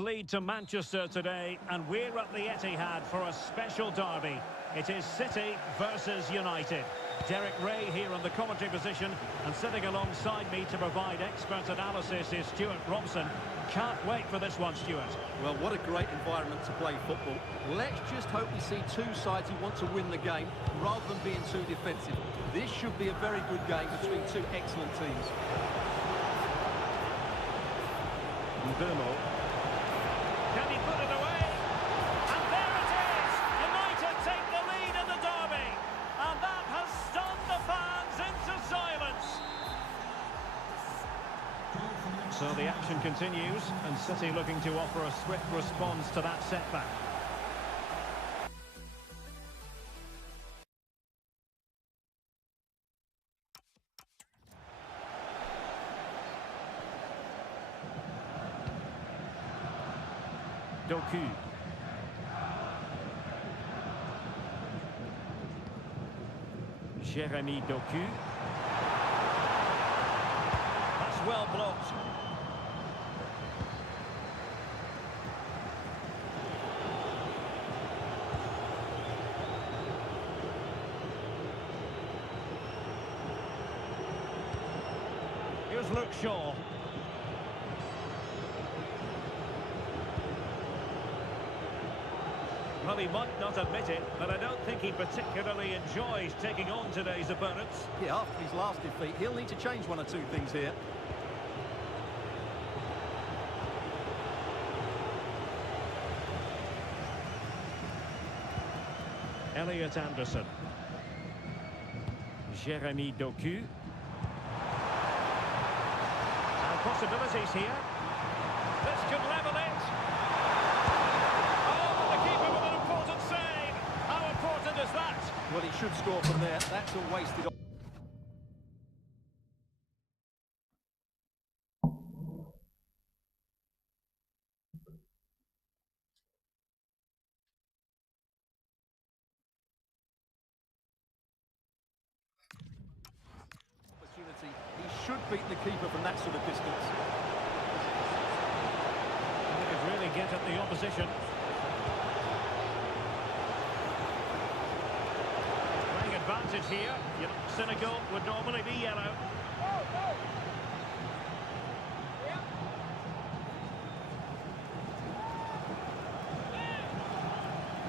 Lead to Manchester today, and we're at the Etihad for a special derby. It is City versus United. Derek Ray here in the commentary position, and sitting alongside me to provide expert analysis is Stuart Robson. Can't wait for this one, Stuart. Well, what a great environment to play football. Let's just hope we see two sides who want to win the game rather than being too defensive. This should be a very good game between two excellent teams. Mbeumo. Can he put it away? And there it is! United take the lead in the derby. And that has stunned the fans into silence. So the action continues, and City looking to offer a swift response to that setback. Doku. Jeremy Doku. That's well blocked. Here's Luke Shaw. Well, he might not admit it, but I don't think he particularly enjoys taking on today's opponents. Yeah, after his last defeat, he'll need to change one or two things here. Elliot Anderson. Jeremy Doku. And possibilities here. This could level it. Is that? Well, he should score from there. That's a wasted opportunity. He should beat the keeper from that sort of distance. He could really get at the opposition. Advantage here. Senegal would normally be yellow.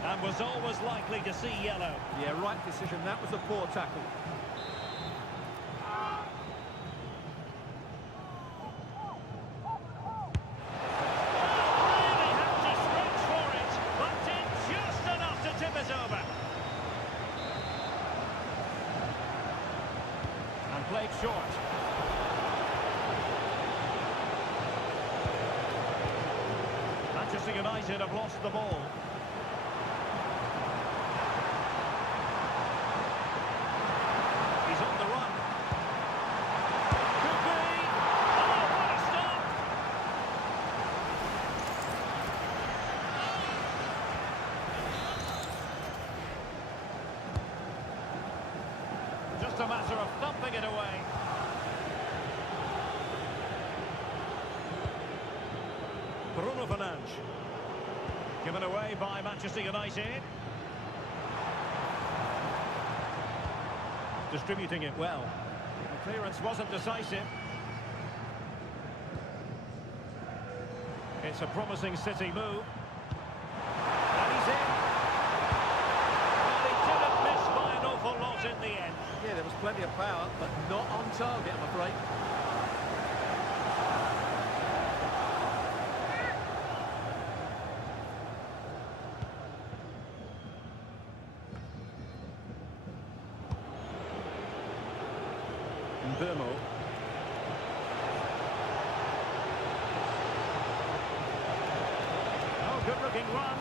And was always likely to see yellow. Yeah, right decision. That was a poor tackle. Really had to stretch for it, but did just enough to tip it over. Played short. Manchester United have lost the ball. He's on the run. Could be. Oh, what a stop! Just a matter of thumping it away. Bruno Fernandes. Given away by Manchester United. Distributing it well. The clearance wasn't decisive. It's a promising City move. And he's in. Well, he didn't miss by an awful lot in the end. Yeah, there was plenty of power, but not on target, I'm afraid. Mbeumo. Oh, good-looking run.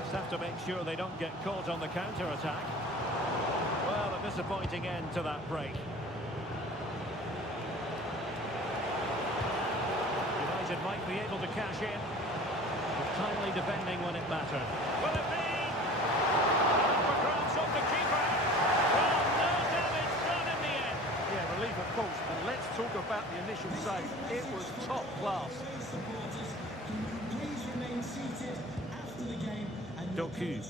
Just have to make sure they don't get caught on the counter-attack. Well, a disappointing end to that break. United might be able to cash in, but timely defending when it mattered. Will it be? Up for grabs off the keeper. Well, no damage done in the end. Yeah, course, and let's talk about the initial save. It was top class. Doku.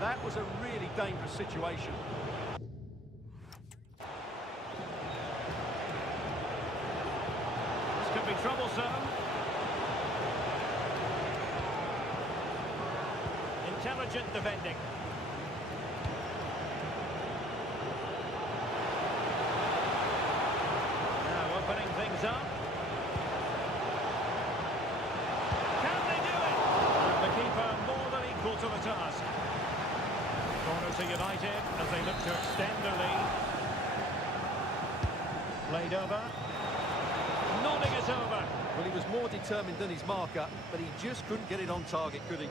That was a really dangerous situation. This could be troublesome. Intelligent defending. Now opening things up. Can they do it? And the keeper more than equal to the task. Corner to United as they look to extend their lead. Played over. Nodding it over. Well, he was more determined than his marker, but he just couldn't get it on target, could he?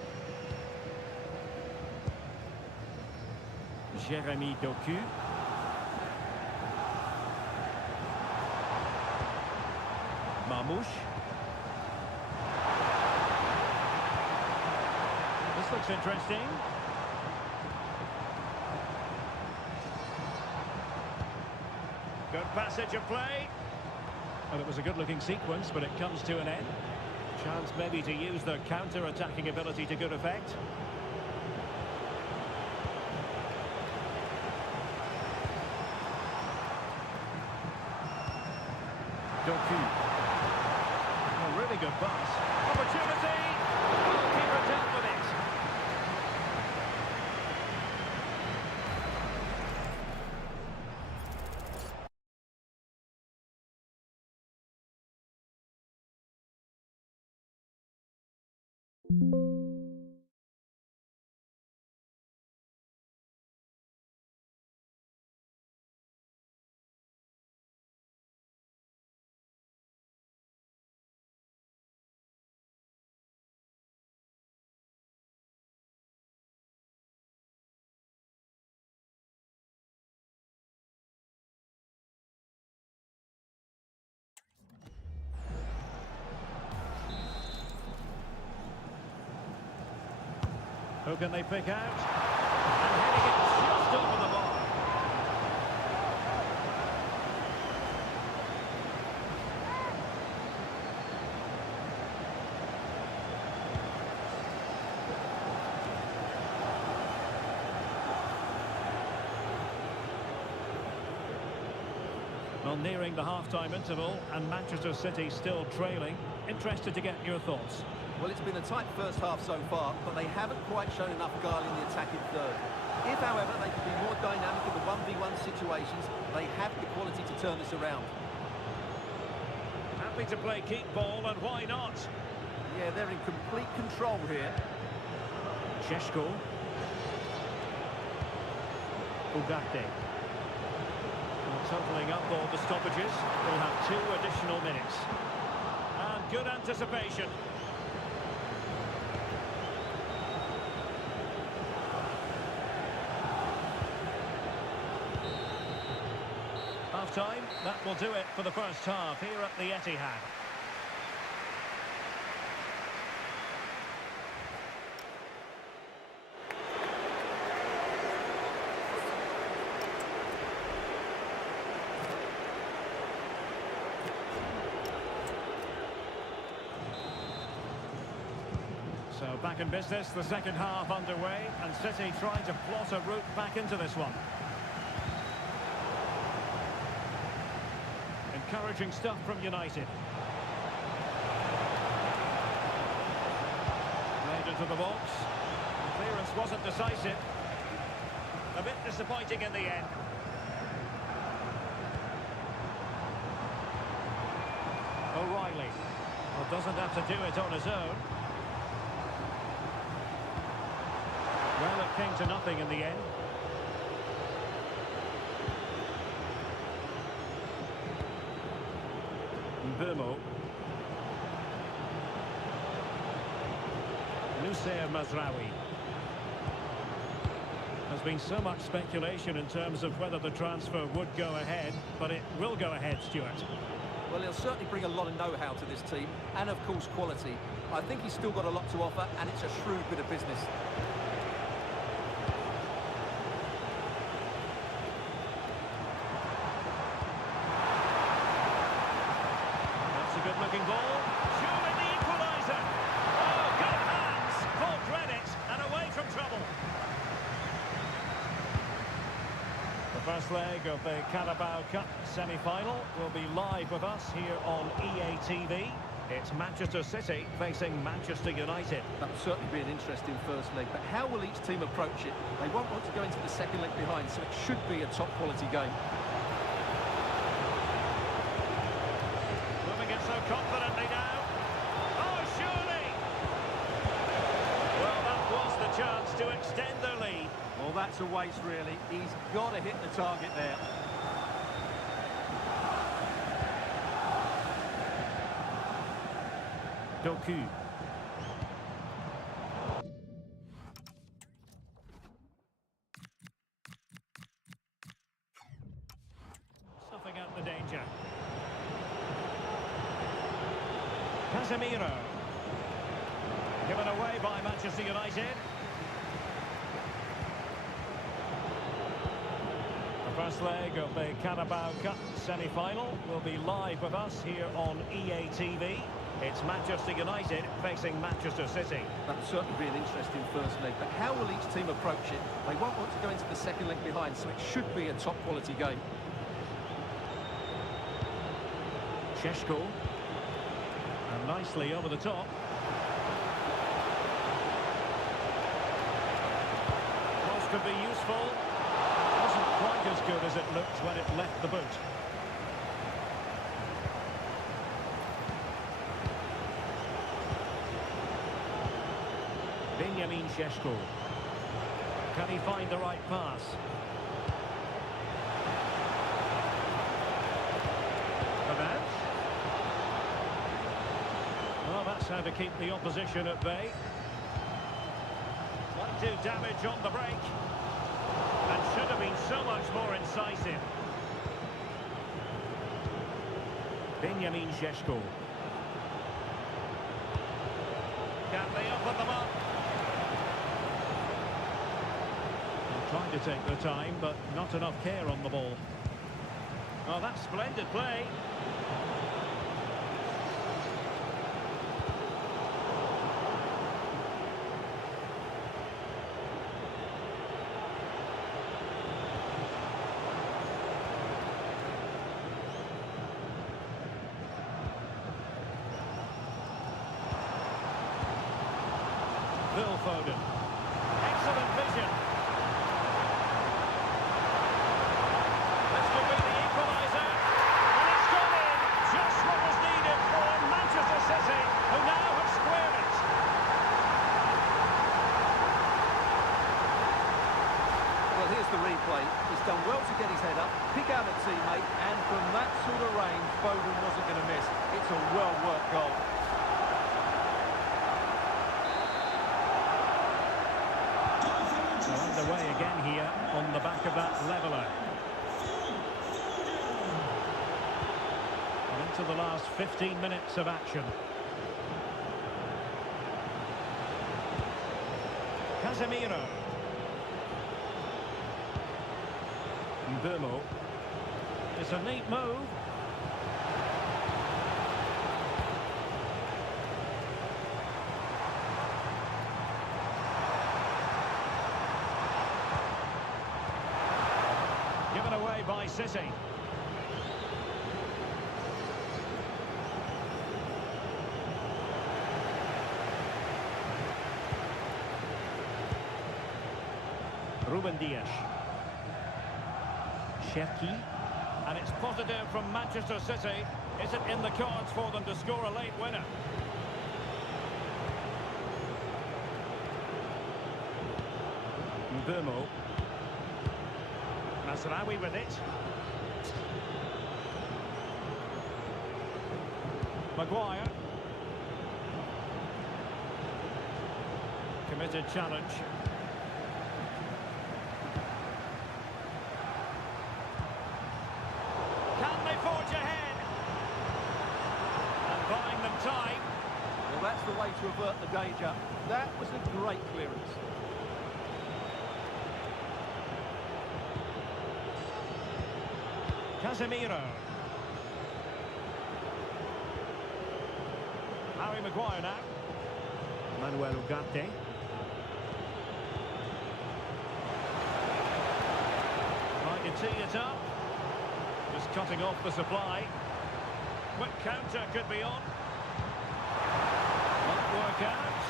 Jeremy Doku. Mamouche. This looks interesting. Good passage of play. Well, it was a good-looking sequence, but it comes to an end. Chance maybe to use their counter-attacking ability to good effect. Doku. A really good pass. Opportunity. Goalkeeper dealt with it. Who can they pick out? And heading it just over the bar. Well, nearing the half-time interval, and Manchester City still trailing. Interested to get your thoughts. Well, it's been a tight first half so far, but they haven't quite shown enough guile in the attacking third. If, however, they can be more dynamic in the 1v1 situations, they have the quality to turn this around. Happy to play keep ball, and why not? Yeah, they're in complete control here. Sheshko. Ugarte. Totalling up all the stoppages, we'll have 2 additional minutes. And good anticipation. Half-time, that will do it for the first half here at the Etihad. So back in business, the second half underway, and City trying to plot a route back into this one. Encouraging stuff from United. Played into the box. The clearance wasn't decisive. A bit disappointing in the end. O'Reilly. Well, doesn't have to do it on his own. Well, it came to nothing in the end. Burmo. Nusayr Mazraoui. There's been so much speculation in terms of whether the transfer would go ahead, but it will go ahead, Stuart. Well, he'll certainly bring a lot of know-how to this team, and of course quality. I think he's still got a lot to offer, and it's a shrewd bit of business. That's a good-looking ball. Surely the equaliser. Oh, good hands. Full credit, and away from trouble. The first leg of the Carabao Cup semi-final will be live with us here on EATV. It's Manchester City facing Manchester United. That'll certainly be an interesting first leg, but how will each team approach it? They won't want to go into the second leg behind, so it should be a top-quality game. Moving it so confidently now. Oh, surely! Well, that was the chance to extend their lead. Well, that's a waste, really. He's got to hit the target there. Doku. Stuffing out the danger. Casemiro. Given away by Manchester United. The first leg of the Carabao Cup semi-final will be live with us here on EATV. It's Manchester United facing Manchester City. That'll certainly be an interesting first leg, but how will each team approach it? They won't want to go into the second leg behind, so it should be a top-quality game. Šeško. And nicely over the top. Cross could be useful. Wasn't quite as good as it looked when it left the boot. Šeško. Can he find the right pass? Advance. Well, that's how to keep the opposition at bay. Might do damage on the break. And should have been so much more incisive. Šeško. Can they open them up? Trying to take the time, but not enough care on the ball. Oh, that's splendid play. Phil Foden. Excellent vision. Replay. He's done well to get his head up, pick out a teammate, and from that sort of range, Foden wasn't going to miss. It's a well-worked goal. So underway again here on the back of that leveller. And into the last 15 minutes of action. Casemiro. Burmo. It's a neat move. Given away by City. Ruben Dias. Cherki, and it's positive from Manchester City. Is it in the cards for them to score a late winner? Burmo. Masraoui with it. Maguire. Committed challenge. Can they forge ahead? time. Well, that's the way to avert the danger. That was a great clearance. Casemiro. Harry Maguire now. Manuel Ugarte. Trying to tee it up. Just cutting off the supply. Quick counter could be on. Won't work out.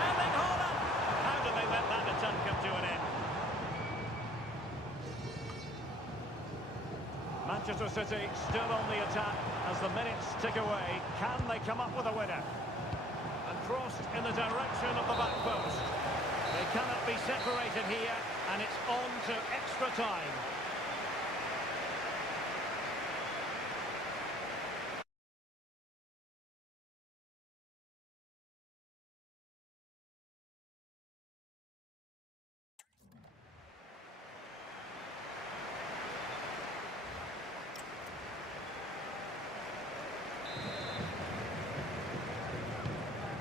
Erling Haaland. How did they let that attempt come to an end? Manchester City still on the attack as the minutes tick away. Can they come up with a winner? And crossed in the direction of the back post. They cannot be separated here, and it's on to extra time.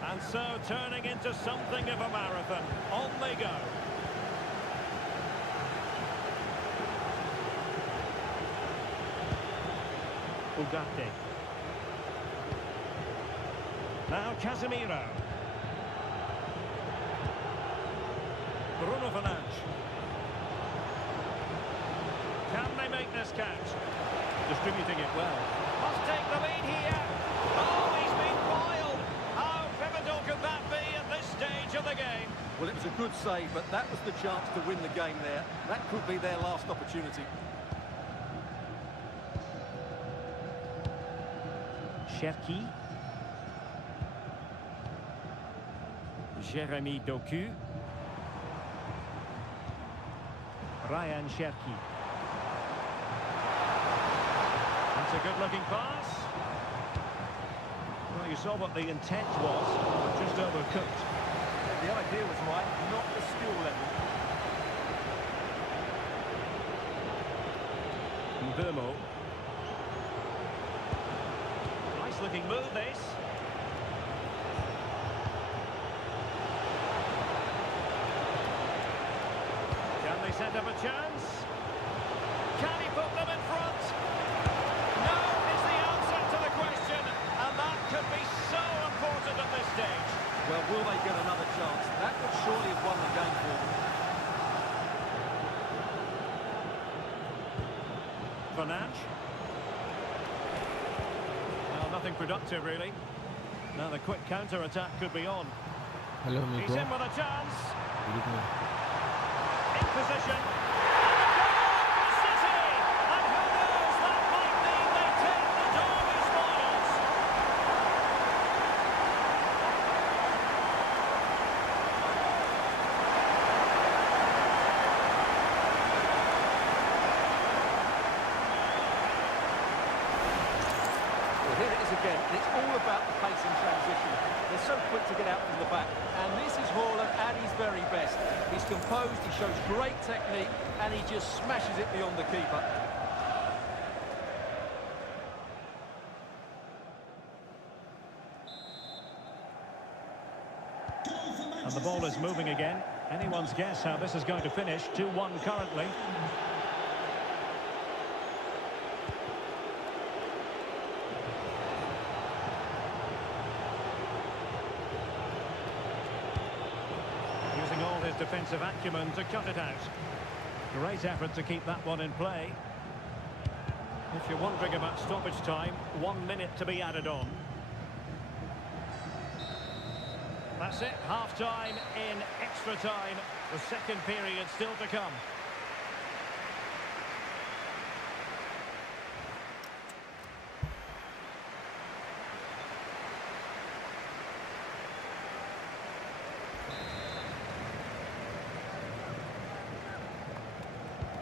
And so turning into something of a marathon. On they go. Ugarte. Now Casemiro. Bruno Fernandes. Can they make this count? Distributing it well. Must take the lead here. Oh, he's been wild. How pivotal could that be at this stage of the game? Well, it was a good save, but that was the chance to win the game there. That could be their last opportunity. Cherki. Jeremy Doku. Ryan Cherki. That's a good-looking pass. Well, you saw what the intent was, just overcooked. The idea was right, not the skill level. Mbeumo. Nice-looking move, this. Can they set up a chance? Can he put them in front? No is the answer to the question, and that could be so important at this stage. Well, will they get another chance? That would surely have won the game for them. Fernandes. Well, nothing productive, really. Now the quick counter-attack could be on. Hello, He's amigo. in with a chance. Good evening. In position. City! And who knows, that might mean they take the Derby spoils. Well, here it is again, and it's all about the pace in transition. They're so quick to get out from the back, and this is Haaland at his very best. He's composed, he shows great technique, and he just smashes it beyond the keeper. And the ball is moving again. Anyone's guess how this is going to finish. 2-1 currently. Using all his defensive acumen to cut it out. Great effort to keep that one in play. If you're wondering about stoppage time, 1 minute to be added on. That's it, half-time in extra time. The second period still to come.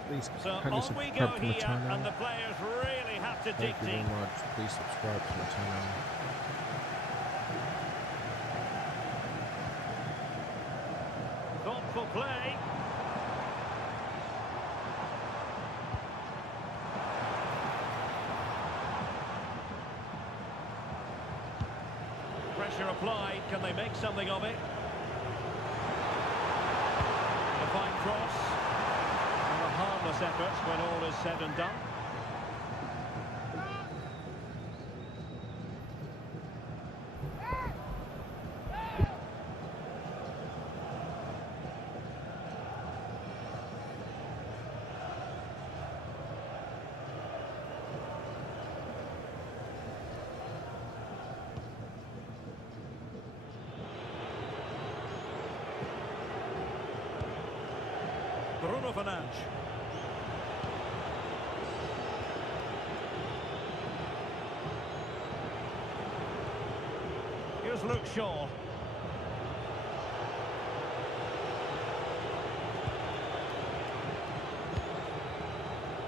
Please So kindly on we go subscribe to my here, channel. and the players really have to dig Thank you very deep. much. Please subscribe to my channel. Thoughtful play. Pressure applied. Can they make something of it? A fine cross. And a harmless effort when all is said and done. Bruno Fernandes. Here's Luke Shaw.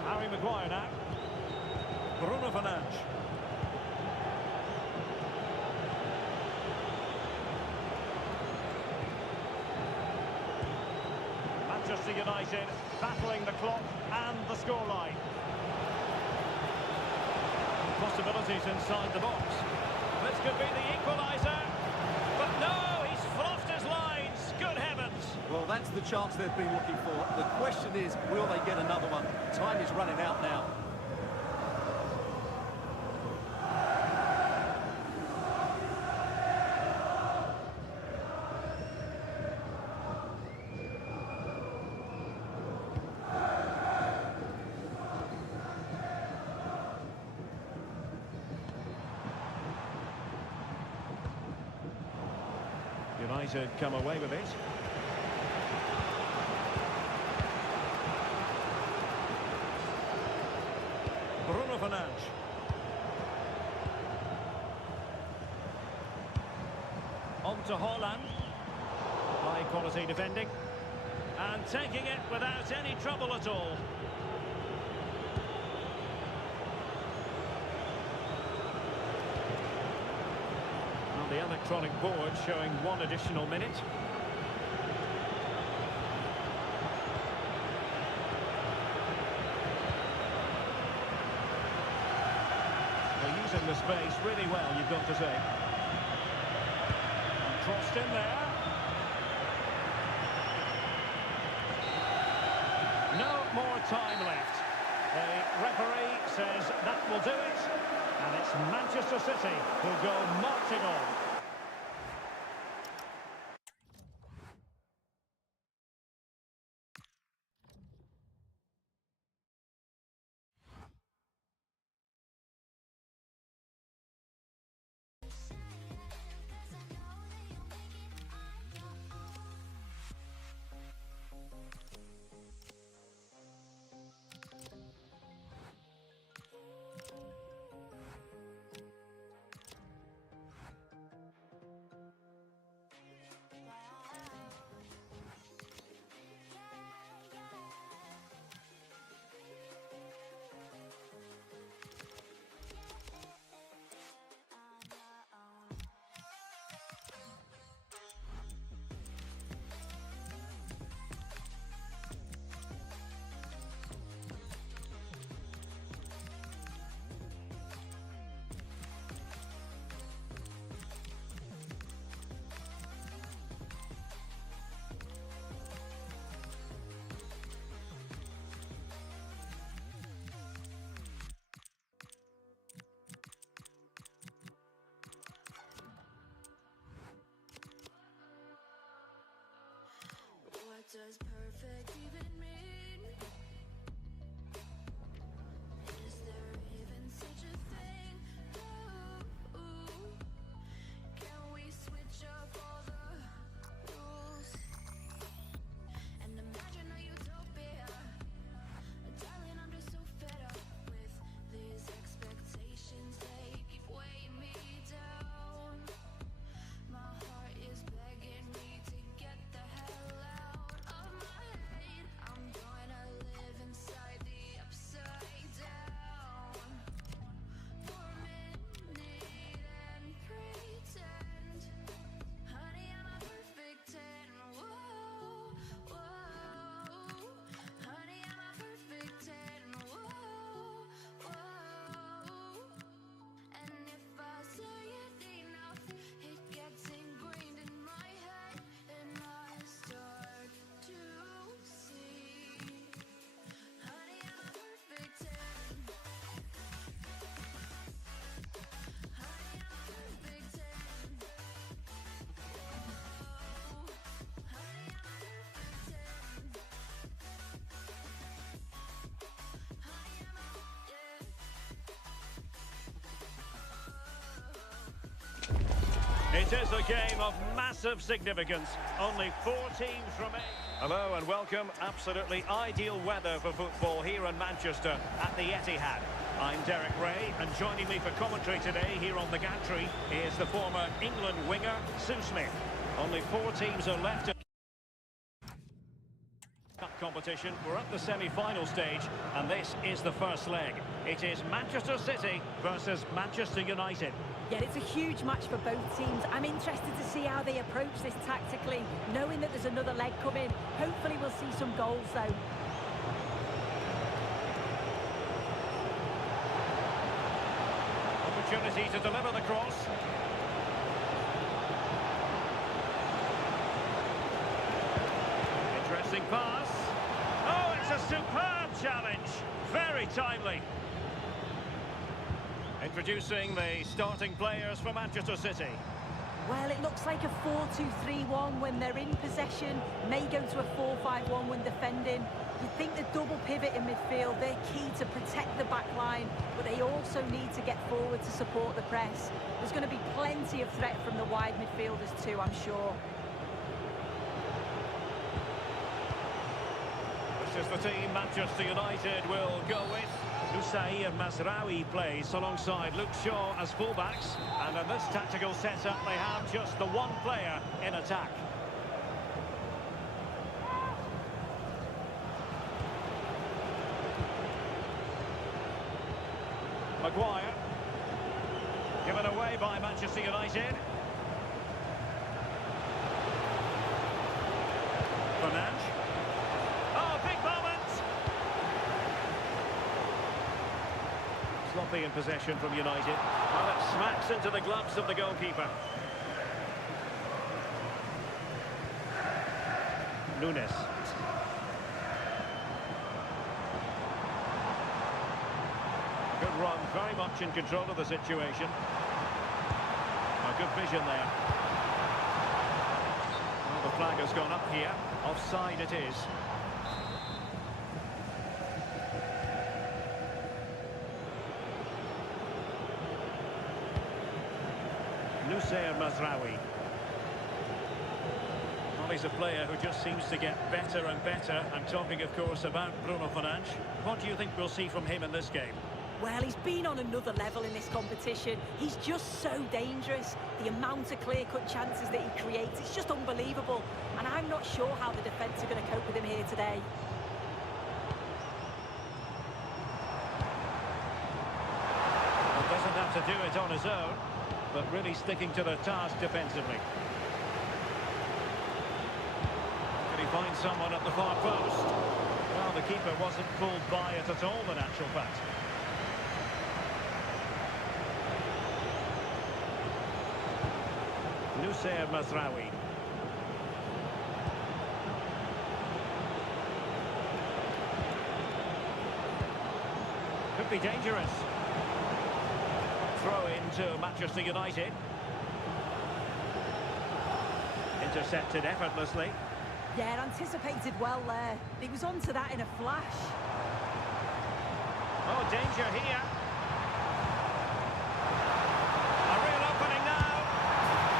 Harry Maguire now. Bruno Fernandes. Manchester United battling the clock and the scoreline. Possibilities inside the box. This could be the equaliser. But no, he's fluffed his lines. Good heavens. Well, that's the chance they've been looking for. The question is, will they get another one? Time is running out now. United come away with it. Bruno Fernandes. On to Haaland. High quality defending. And taking it without any trouble at all. The electronic board showing 1 additional minute. They're using the space really well, you've got to say. And crossed in there. No more time left. The referee says that will do it. And it's Manchester City who go marching on. It is a game of massive significance. Only 4 teams remain. Hello and welcome. Absolutely ideal weather for football here in Manchester at the Etihad. I'm Derek Ray, and joining me for commentary today here on the gantry is the former England winger, Sue Smith. Only 4 teams are left. Competition. We're at the semi-final stage, and this is the first leg. It is Manchester City versus Manchester United. Yeah, it's a huge match for both teams. I'm interested to see how they approach this tactically, knowing that there's another leg coming. Hopefully we'll see some goals, though. Opportunity to deliver the cross. Interesting pass. Oh, it's a superb challenge. Very timely. Introducing the starting players for Manchester City. Well, it looks like a 4-2-3-1 when they're in possession. May go to a 4-5-1 when defending. You'd think the double pivot in midfield, they're key to protect the back line, but they also need to get forward to support the press. There's going to be plenty of threat from the wide midfielders too, I'm sure. This is the team Manchester United will go with. EAFC Mazraoui plays alongside Luke Shaw as fullbacks, and in this tactical setup they have just the one player in attack. Maguire, given away by Manchester United. Fernandes. Oh, big moment! Sloppy in possession from United. Well, it smacks into the gloves of the goalkeeper. Nunes. Good run, very much in control of the situation. Oh, good vision there. Well, the flag has gone up here. Offside it is. Mazraoui. Well, he's a player who just seems to get better and better. I'm talking, of course, about Bruno Fernandes. What do you think we'll see from him in this game? Well, he's been on another level in this competition. He's just so dangerous. The amount of clear-cut chances that he creates, it's just unbelievable. And I'm not sure how the defence are going to cope with him here today. He doesn't have to do it on his own, but really sticking to the task defensively. Can he find someone at the far post? Well, the keeper wasn't pulled by it at all, in actual fact. Mazraoui. Could be dangerous. Throw into Manchester United. Intercepted effortlessly. Yeah, anticipated well there. He was onto that in a flash. Oh, danger here. A real opening now.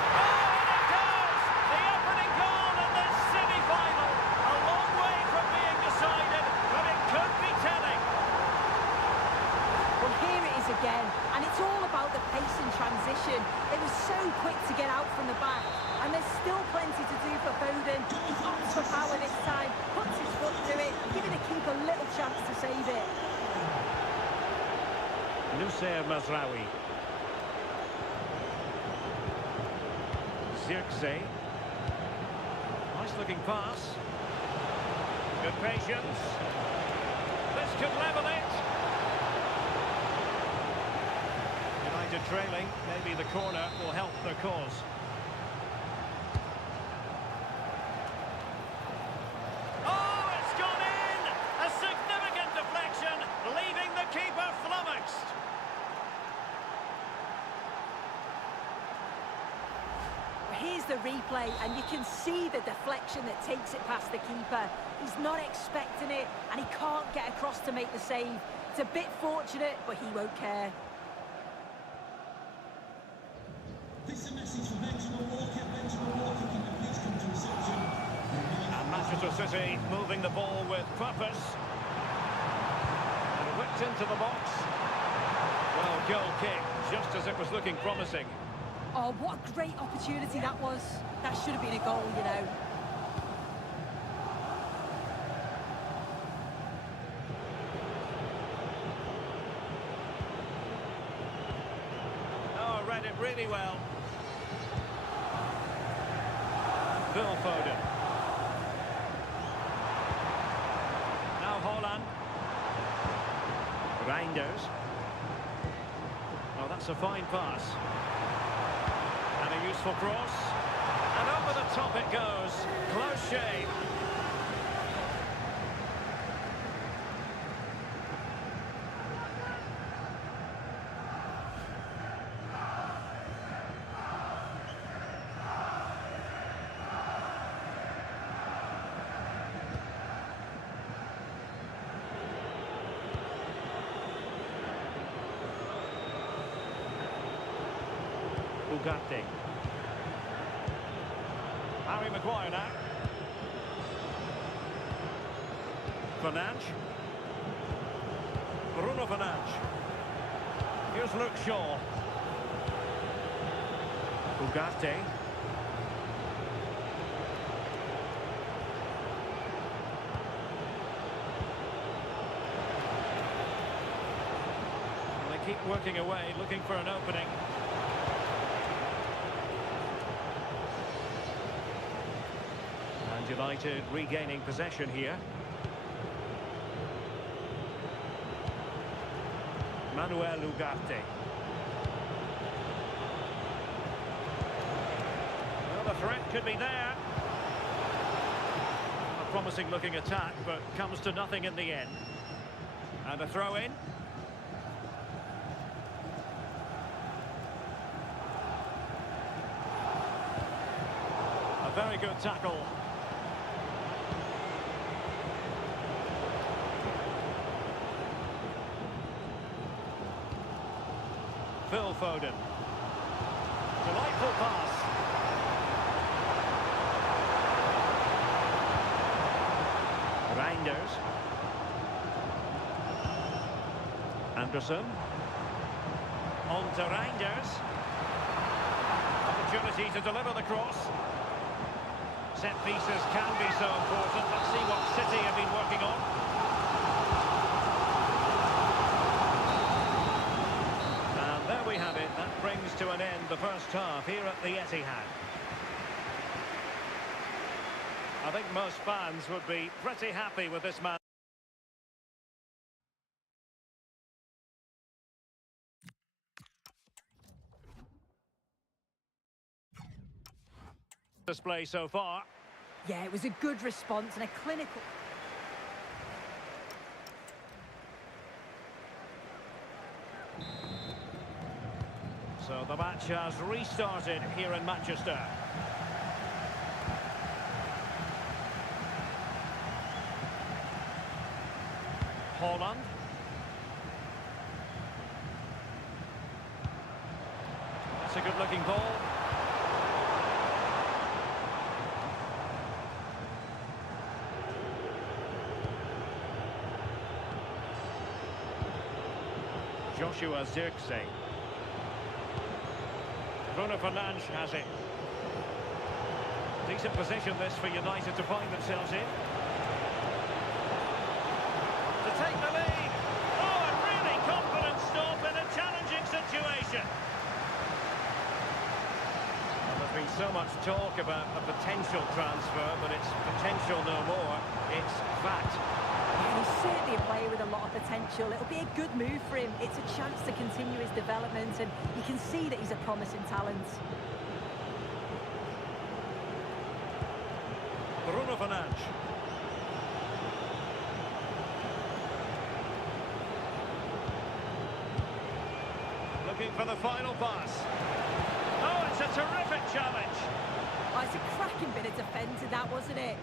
Oh, and it goes! The opening goal in this semi-final. A long way from being decided, but it could be telling. Well, here it is again, and it's all about the pace and transition. It was so quick to get out from the back, and there's still plenty to do for Foden. He opts for power this time, puts his foot through it, giving the keeper little chance to save it. Mazraoui. Zirkzee. Nice looking pass. Good patience. This could level it. United trailing. Maybe the corner will help their cause. Oh, it's gone in! A significant deflection, leaving the keeper flummoxed. Here's the replay, and you can see the deflection that takes it past the keeper. He's not expecting it, and he can't get across to make the save. It's a bit fortunate, but he won't care. And Manchester City moving the ball with purpose. And whipped into the box. Well, goal kick, just as it was looking promising. Oh, what a great opportunity that was. That should have been a goal, you know. Oh, read it really well. Phil Foden. Now Haaland. Reinders. Oh, that's a fine pass. And a useful cross. And over the top it goes. Close shave. Ugarte. Harry Maguire now. Fernandes. Bruno Fernandes. Here's Luke Shaw. Ugarte. They keep working away, looking for an opening. United regaining possession here. Manuel Ugarte. Well, the threat could be there. A promising looking attack, but comes to nothing in the end. And a throw in. A very good tackle. Phil Foden. Delightful pass. Reinders. Anderson. On to Reinders. Opportunity to deliver the cross. Set pieces can be so important. Let's see what City have been working on. We have it. That brings to an end the first half here at the Etihad. I think most fans would be pretty happy with this man. Display so far. Yeah, it was a good response and a clinical... So the match has restarted here in Manchester. Haaland. That's a good-looking ball. Joshua Zirkzee. Bruno Fernandes has it. Decent position this for United to find themselves in. To take the lead. Oh, a really confident stop in a challenging situation. Well, there's been so much talk about a potential transfer, but it's potential no more. It's fact. Yeah, he's certainly a player with a lot of potential. It'll be a good move for him. It's a chance to continue his development, and you can see that he's a promising talent. Bruno Fernandes. Looking for the final pass. Oh, it's a terrific challenge. Oh, it's a cracking bit of defending, that, wasn't it?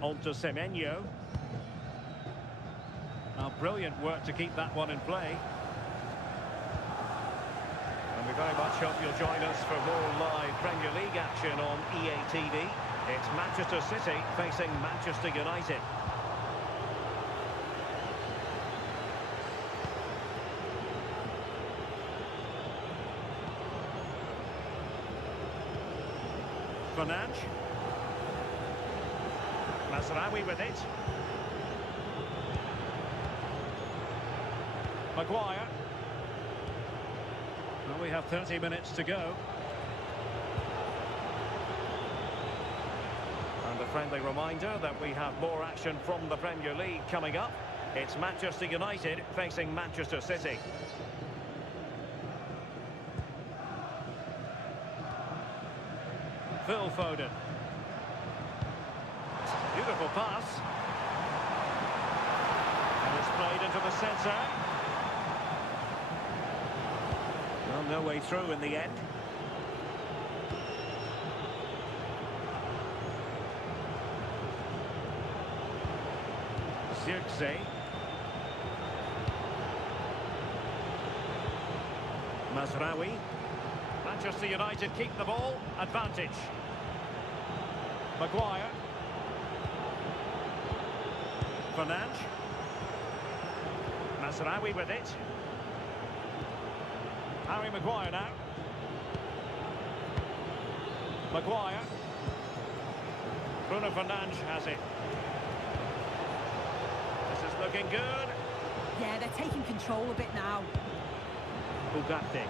On to Semenyo. Oh, brilliant work to keep that one in play. And we very much hope you'll join us for more live Premier League action on EA TV. It's Manchester City facing Manchester United. Fernandes. Masraoui with it. Maguire. Well, we have 30 minutes to go. And a friendly reminder that we have more action from the Premier League coming up. It's Manchester United facing Manchester City. Phil Foden. Beautiful pass. And it's played into the centre. Well, no way through in the end. Zirkzee. Masraoui. Manchester United keep the ball. Advantage. Maguire. Fernandes. Masraoui with it. Harry Maguire now. Maguire. Bruno Fernandes has it. This is looking good. Yeah, they're taking control a bit now. Ugarte.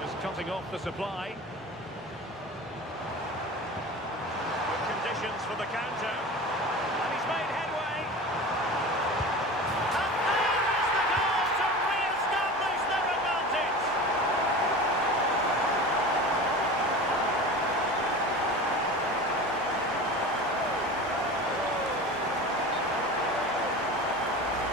Just cutting off the supply. Good conditions for the counter. And he's made headway. And there is the goal to re-establish their advantage.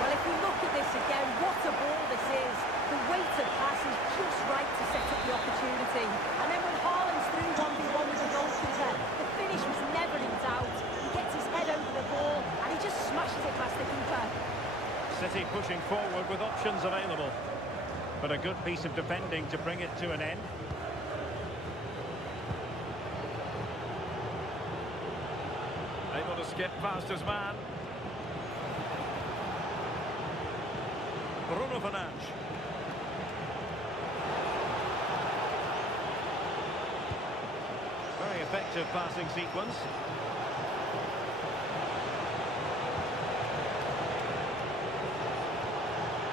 Well, if we look at this again, what a ball this is. The weight of pass is just right to set up the opportunity. And then when Haaland's through 1v1 with the goalkeeper, the finish was never in doubt. He gets his head over the ball and he just smashes it past the keeper. City pushing forward with options available. But a good piece of defending to bring it to an end. Able to skip past his man. Bruno Fernandes. Very effective passing sequence.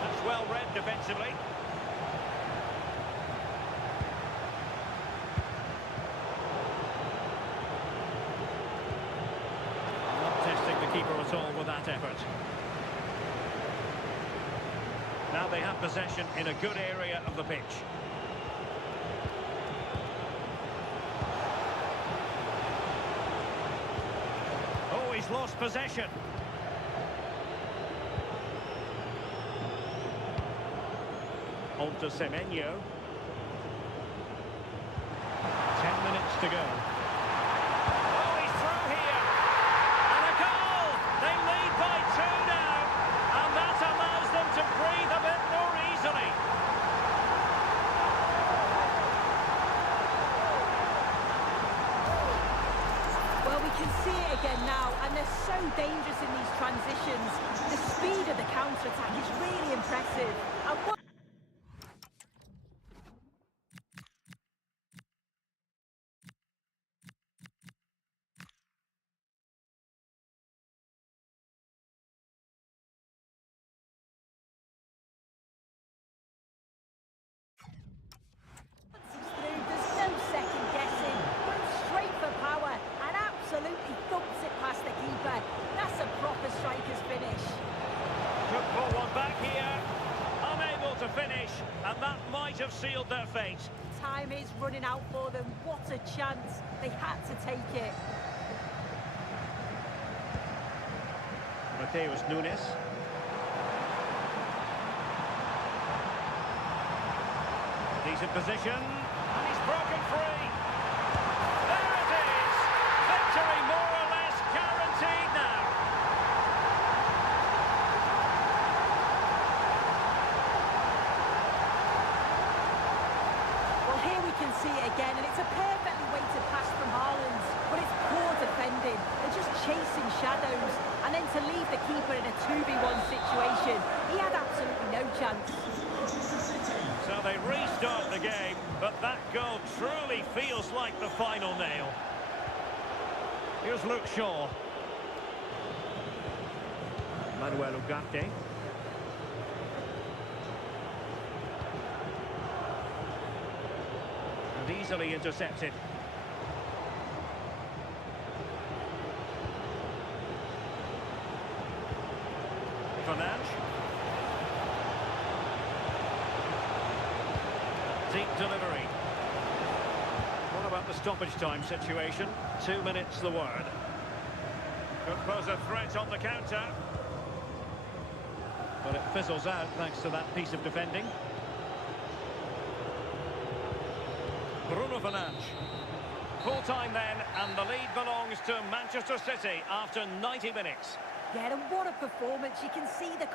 That's well read defensively. Not testing the keeper at all with that effort. Now they have possession in a good area of the pitch. Oh, he's lost possession. On to Semenyo. 10 minutes to go. Oh, he's through here. And a goal! They lead by 2 now. And that allows them to breathe a bit more easily. Well, we can see it again now, and they're so dangerous in these transitions. The speed of the counter-attack is really impressive. And what once he's through, there's no second guessing. Goes straight for power and absolutely thumps it past the keeper. That's a proper striker's finish. Could pull one back here. Unable to finish, and that might have sealed their fate. Time is running out for them. What a chance. They had to take it. Mateus Nunes. Decent position, and he's broken free. There it is! Victory more or less guaranteed now. want to leave the keeper in a 2v1 situation. He had absolutely no chance. So they restart the game, but that goal truly feels like the final nail. Here's Luke Shaw. Manuel Ugarte. And easily intercepted. Fernandes. Deep delivery. What about the stoppage time situation? 2 minutes the word. Could pose a threat on the counter. But it fizzles out thanks to that piece of defending. Bruno Fernandes. Full time then, and the lead belongs to Manchester City after 90 minutes. Yeah, and what a performance. You can see the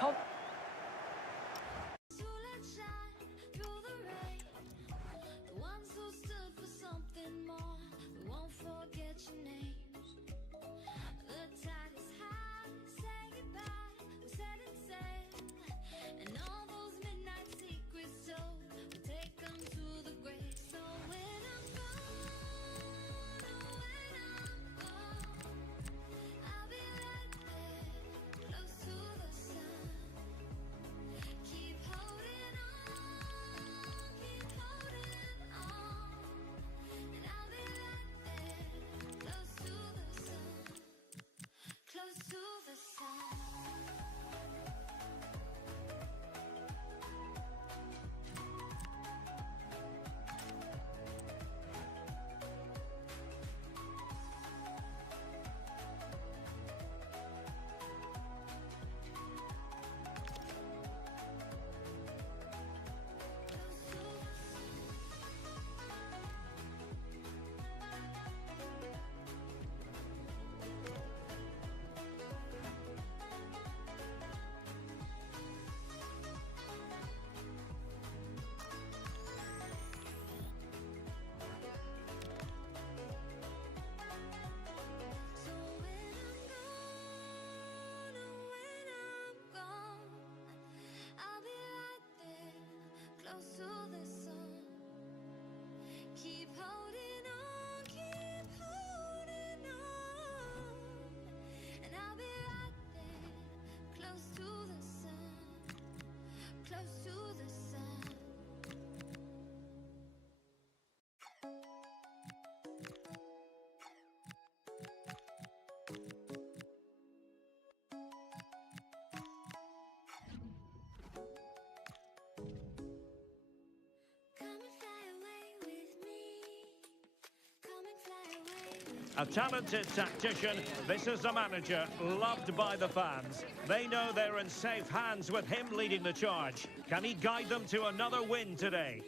A talented tactician, this is a manager loved by the fans. They know they're in safe hands with him leading the charge. Can he guide them to another win today?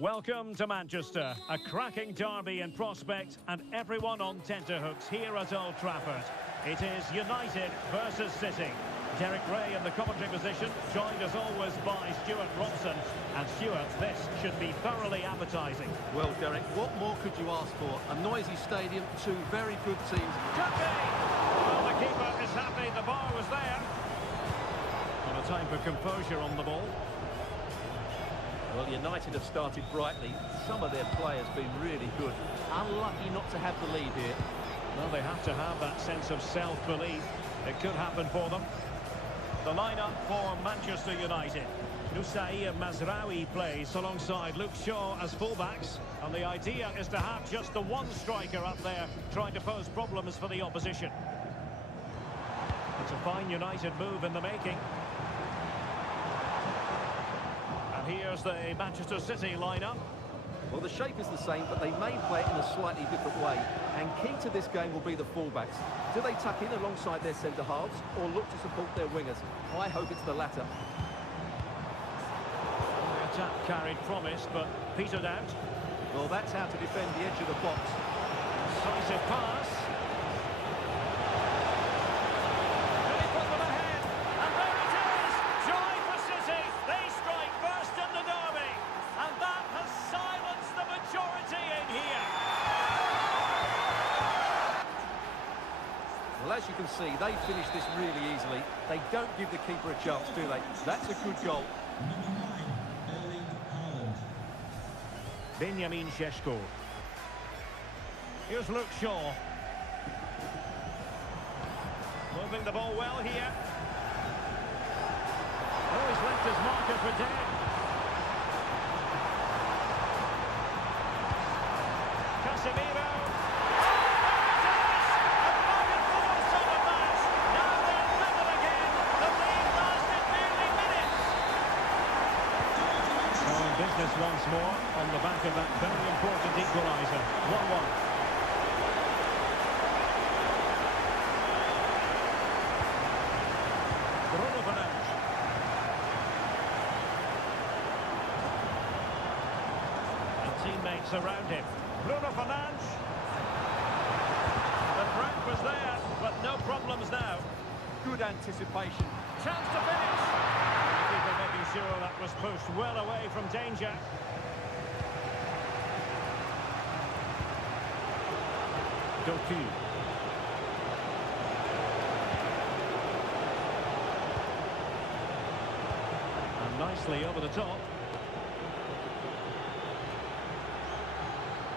Welcome to Manchester, a cracking derby in prospect and everyone on tenterhooks here at Old Trafford. It is United versus City. Derek Ray in the commentary position, joined as always by Stuart Robson. And Stuart, this should be thoroughly appetising. Well, Derek, what more could you ask for? A noisy stadium, two very good teams. Could be! Well, the keeper is happy, the bar was there. And a time for composure on the ball. Well, United have started brightly. Some of their players been really good. Unlucky not to have the lead here. Well, they have to have that sense of self-belief. It could happen for them. The lineup for Manchester United. Nusai Mazraoui plays alongside Luke Shaw as fullbacks. And the idea is to have just the one striker up there trying to pose problems for the opposition. It's a fine United move in the making. And here's the Manchester City lineup. Well, the shape is the same, but they may play it in a slightly different way. And key to this game will be the fullbacks. Do they tuck in alongside their centre-halves or look to support their wingers? I hope it's the latter. The attack carried promise, but petered out. Well, that's how to defend the edge of the box. Decisive pass. They put them ahead, and there it is! Joy for City! They strike first in the derby, and that has silenced the majority in here. Well, as you can see, they finished this really easily. They don't give the keeper a chance, do they? That's a good goal. Benjamin Šeško. Here's Luke Shaw. Moving the ball well here. Oh, he's left his marker for dead. Casemiro. Business once more on the back of that very important equaliser. 1-1. Bruno Fernandes. And teammates around him. Bruno Fernandes. The threat was there, but no problems now. Good anticipation. Chance to finish. People making sure that was pushed well away from danger. Doku. And nicely over the top.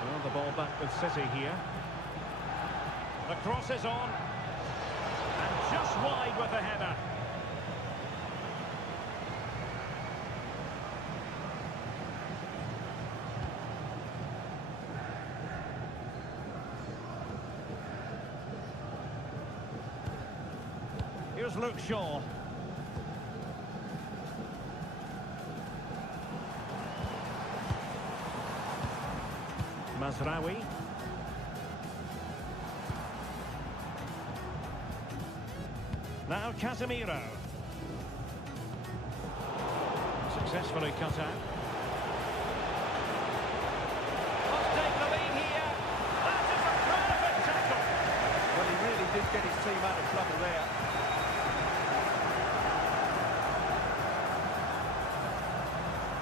Well, the ball back with City here. The cross is on. And just wide with the header. Here's Luke Shaw. Mazraoui. Now Casemiro. Successfully cut out. Must take the lead here. That is a perfect tackle. Well, he really did get his team out of trouble there.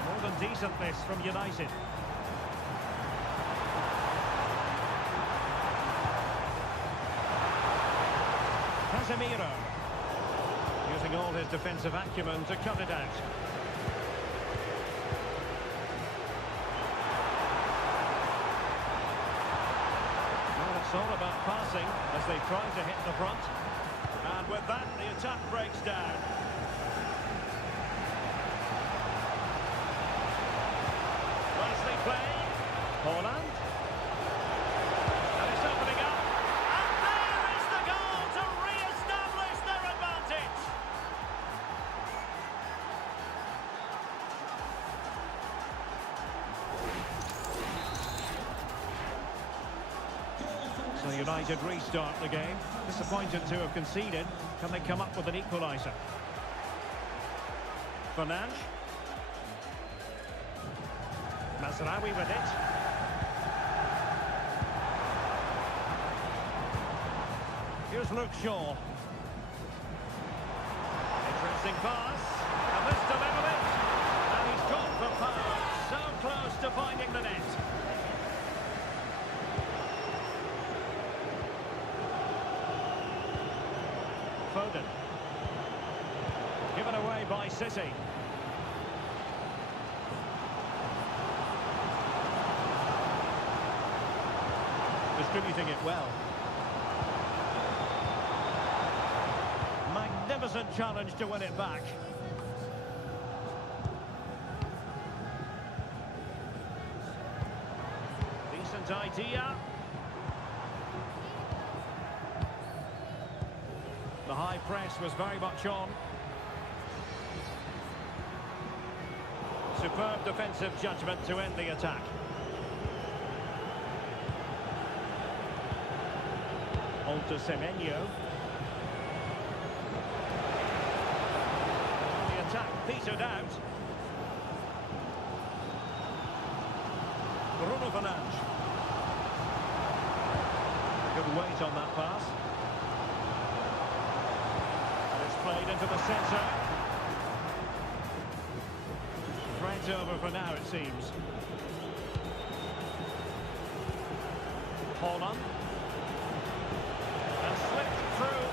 More than decent this from United. Casemiro. Using all his defensive acumen to cut it out. Well, it's all about passing as they try to hit the front. And with that, the attack breaks down. Nicely played. Holland. And it's opening up. And there is the goal to re-establish their advantage. So United restart the game. Disappointed to have conceded. Can they come up with an equaliser? Fernandes. Mazraoui with it. Here's Luke Shaw. Interesting pass. And this delivered it. And he's gone for power. So close to finding the net. Foden. Given away by City. Distributing it well. Magnificent challenge to win it back. Decent idea. The high press was very much on. Superb defensive judgment to end the attack. On to Semenyo. The attack petered out. Bruno Fernandes. Good weight on that pass. And it's played into the centre. Threat over for now, it seems. Holland. And slipped through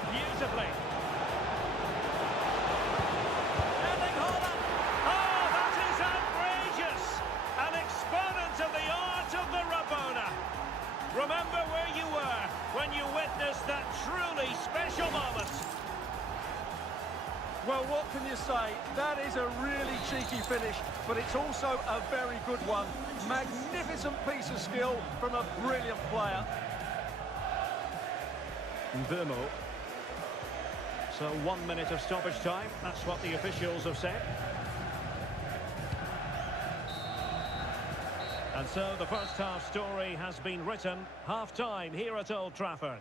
Well, what can you say? That is a really cheeky finish, but it's also a very good one. Magnificent piece of skill from a brilliant player. Vermo. So 1 minute of stoppage time. That's what the officials have said. And so the first half story has been written. Half-time here at Old Trafford.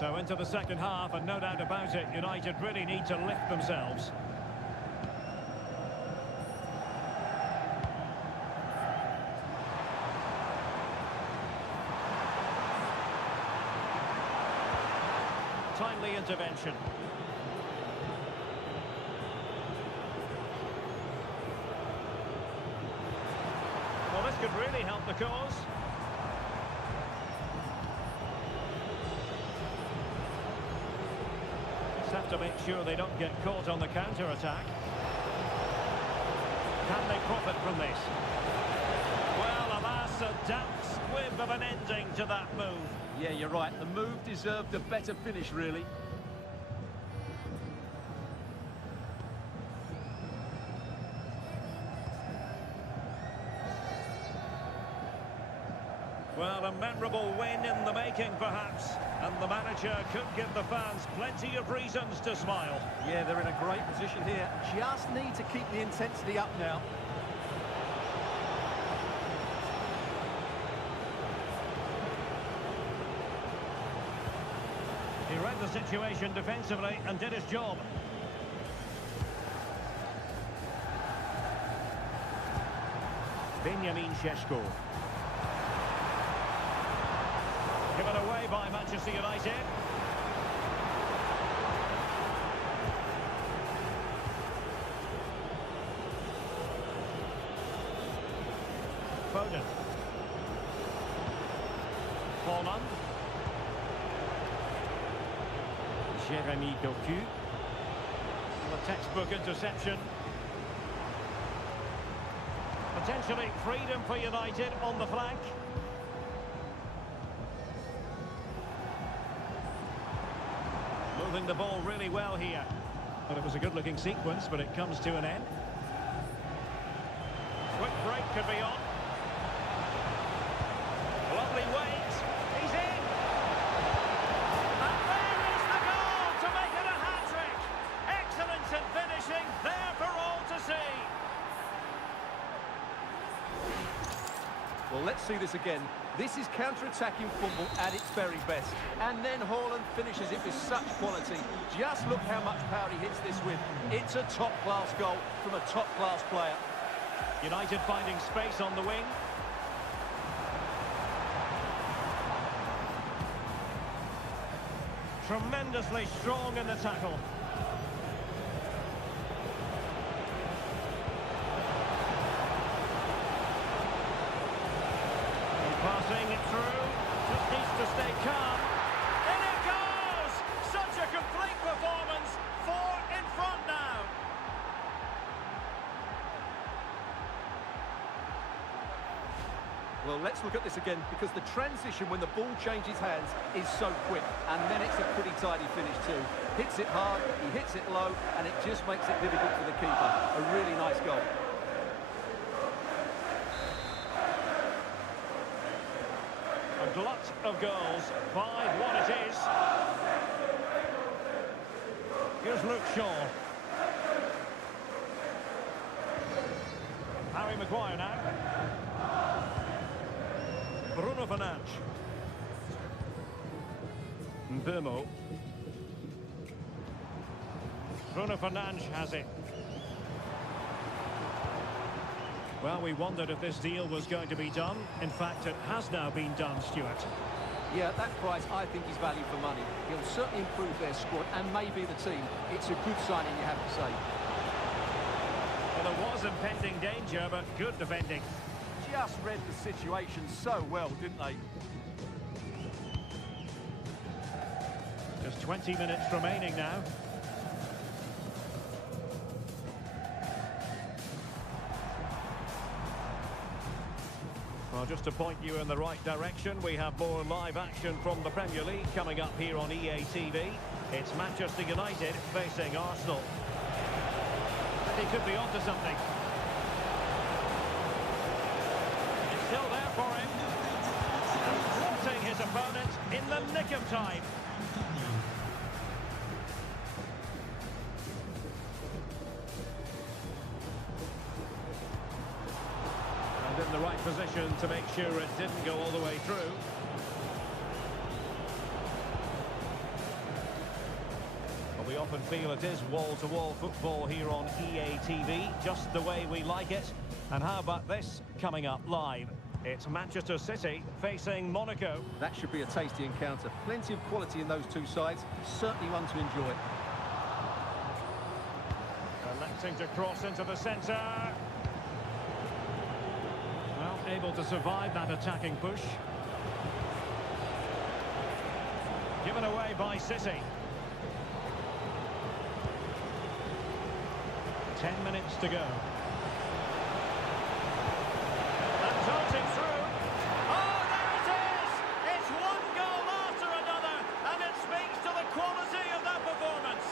So into the second half, and no doubt about it, United really need to lift themselves. Timely intervention. Well, this could really help the cause. Have to make sure they don't get caught on the counter-attack. Can they profit from this? Well, alas, a damp squib of an ending to that move. Yeah, you're right. The move deserved a better finish, really. Well, a memorable win in the making, perhaps. And the manager could give the fans plenty of reasons to smile. Yeah, they're in a great position here. Just need to keep the intensity up now. He read the situation defensively and did his job. Benjamin Šeško. Given away by Manchester United. Foden. Holland. Jeremy Doku. The textbook interception. Potentially freedom for United on the flank. Moving the ball really well here. But it was a good-looking sequence, but it comes to an end. Quick break could be on. Lovely wait. He's in. And there is the goal to make it a hat-trick. Excellence in finishing, there for all to see. Well, let's see this again. This is counter-attacking football at its very best. And then Haaland finishes it with such quality. Just look how much power he hits this with. It's a top-class goal from a top-class player. United finding space on the wing. Tremendously strong in the tackle. Passing it through, just needs to stay calm. In it goes! Such a complete performance, 4 in front now. Well, let's look at this again, because the transition when the ball changes hands is so quick, and then it's a pretty tidy finish too. Hits it hard, he hits it low, and it just makes it difficult for the keeper. A really nice goal. A glut of goals, 5-1 it is. Here's Luke Shaw. Harry Maguire now. Bruno Fernandes. Mbemo. Bruno Fernandes has it. Well, we wondered if this deal was going to be done. In fact, it has now been done, Stuart. Yeah, at that price, I think he's value for money. He'll certainly improve their squad and maybe the team. It's a good signing, you have to say. Well, there was impending danger, but good defending. Just read the situation so well, didn't they? Just 20 minutes remaining now. Well, just to point you in the right direction, we have more live action from the Premier League coming up here on EA TV. It's Manchester United facing Arsenal. And he could be onto something. It's still there for him. And thwarting his opponent in the nick of time. And in the right position to make sure it didn't go all the way through. Well, we often feel it is wall-to-wall football here on EA TV, just the way we like it. And how about this coming up live? It's Manchester City facing Monaco. That should be a tasty encounter. Plenty of quality in those two sides. Certainly one to enjoy. Electing to cross into the centre. Well, able to survive that attacking push. Given away by City. 10 minutes to go. And darting through. Oh, there it is! It's one goal after another, and it speaks to the quality of that performance.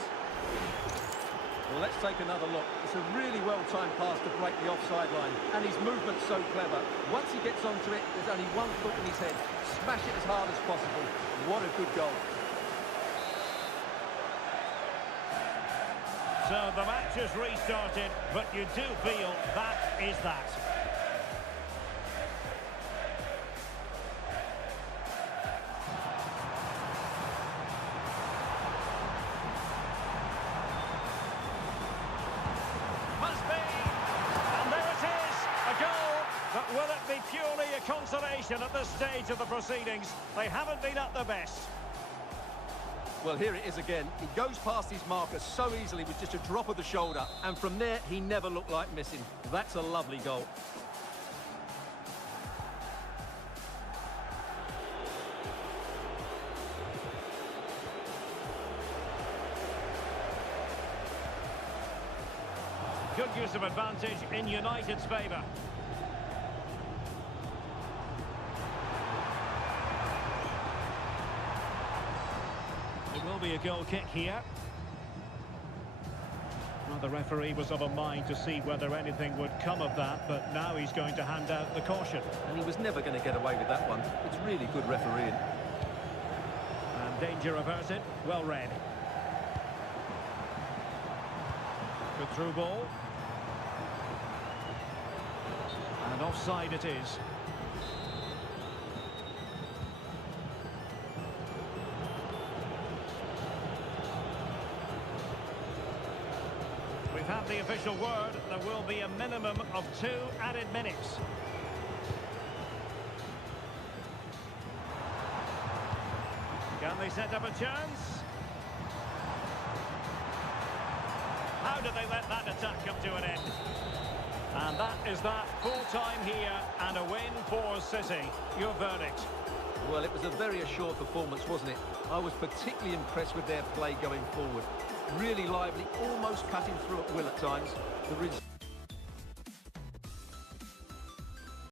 Well, let's take another look. It's a really well-timed pass to break the offside line, and his movement's so clever. Once he gets onto it, there's only one foot in his head. Smash it as hard as possible. What a good goal. So the match has restarted, but you do feel that is that. Must be! And there it is, a goal. But will it be purely a consolation at this stage of the proceedings? They haven't been at their best. Well, here it is again. He goes past his marker so easily with just a drop of the shoulder. And from there, he never looked like missing. That's a lovely goal. Good use of advantage in United's favour. It will be a goal kick here. Well, the referee was of a mind to see whether anything would come of that, but now he's going to hand out the caution. And he was never going to get away with that one. It's really good refereeing. And danger averted, well read. Good through ball. And offside it is. We've had the official word. There will be a minimum of 2 added minutes. Can they set up a chance? How did they let that attack come to an end? And that is that. Full time here and a win for City. Your verdict? Well, it was a very assured performance, wasn't it? I was particularly impressed with their play going forward. Really lively, almost cutting through at will at times. The